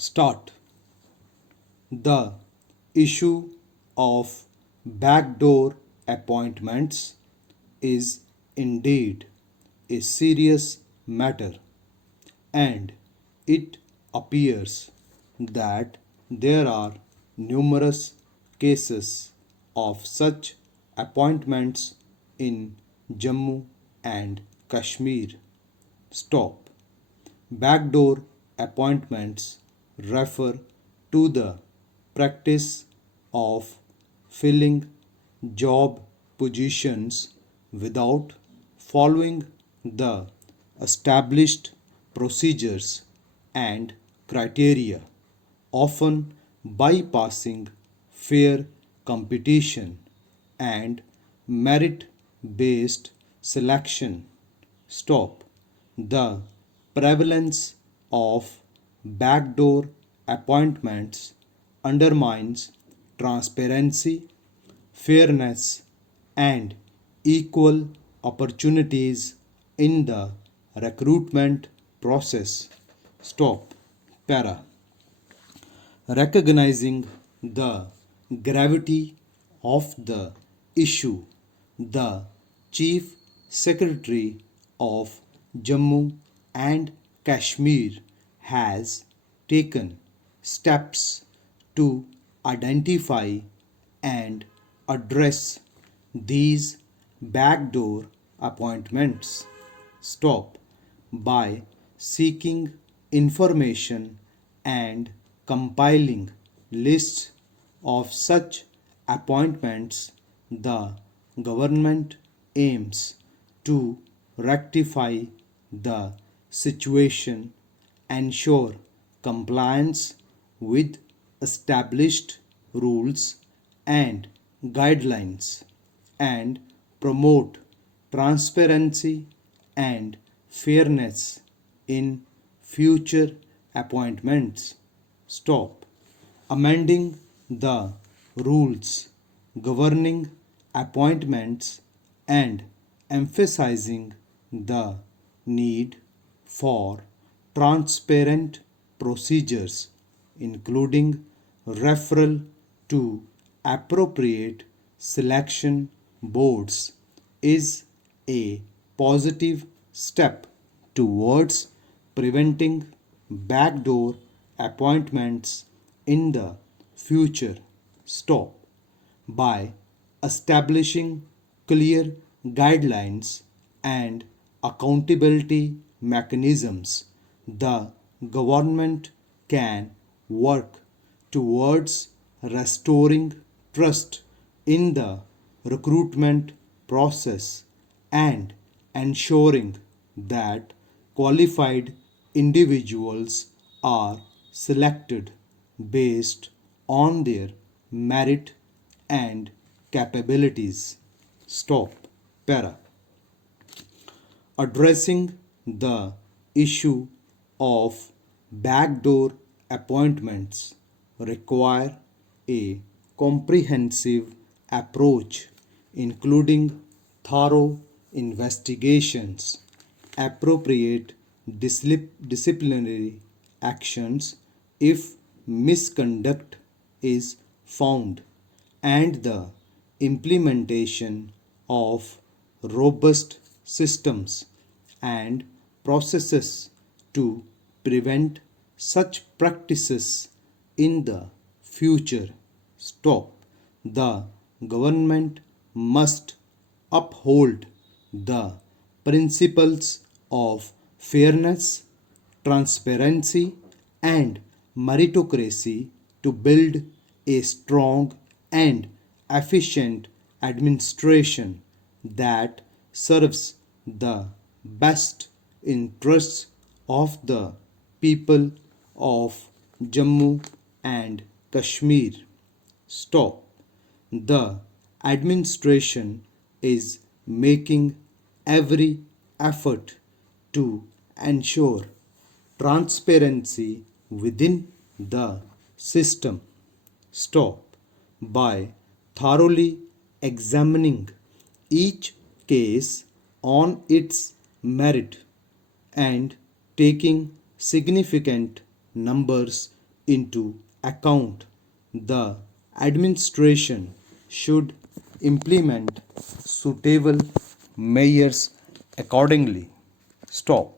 Start. The issue of backdoor appointments is indeed a serious matter, and it appears that there are numerous cases of such appointments in Jammu and Kashmir. Stop. Backdoor appointments refer to the practice of filling job positions without following the established procedures and criteria, often bypassing fair competition and merit based selection. Stop. The prevalence of backdoor appointments undermines transparency, fairness, and equal opportunities in the recruitment process. Stop. Para. Recognizing the gravity of the issue, the Chief Secretary of Jammu and Kashmir has taken steps to identify and address these backdoor appointments. Stop. By seeking information and compiling lists of such appointments, the government aims to rectify the situation, ensure compliance with established rules and guidelines, and promote transparency and fairness in future appointments. Stop. Amending the rules governing appointments and emphasizing the need for transparent procedures, including referral to appropriate selection boards, is a positive step towards preventing backdoor appointments in the future. Stop. By establishing clear guidelines and accountability mechanisms, the government can work towards restoring trust in the recruitment process and ensuring that qualified individuals are selected based on their merit and capabilities. Stop. Para. Addressing the issue of backdoor appointments require a comprehensive approach, including thorough investigations, appropriate disciplinary actions if misconduct is found, and the implementation of robust systems and processes to prevent such practices in the future. Stop. The government must uphold the principles of fairness, transparency, and meritocracy to build a strong and efficient administration that serves the best interests of the people of Jammu and Kashmir. Stop. The administration is making every effort to ensure transparency within the system. Stop. By thoroughly examining each case on its merit and taking significant numbers into account, the administration should implement suitable measures accordingly. Stop.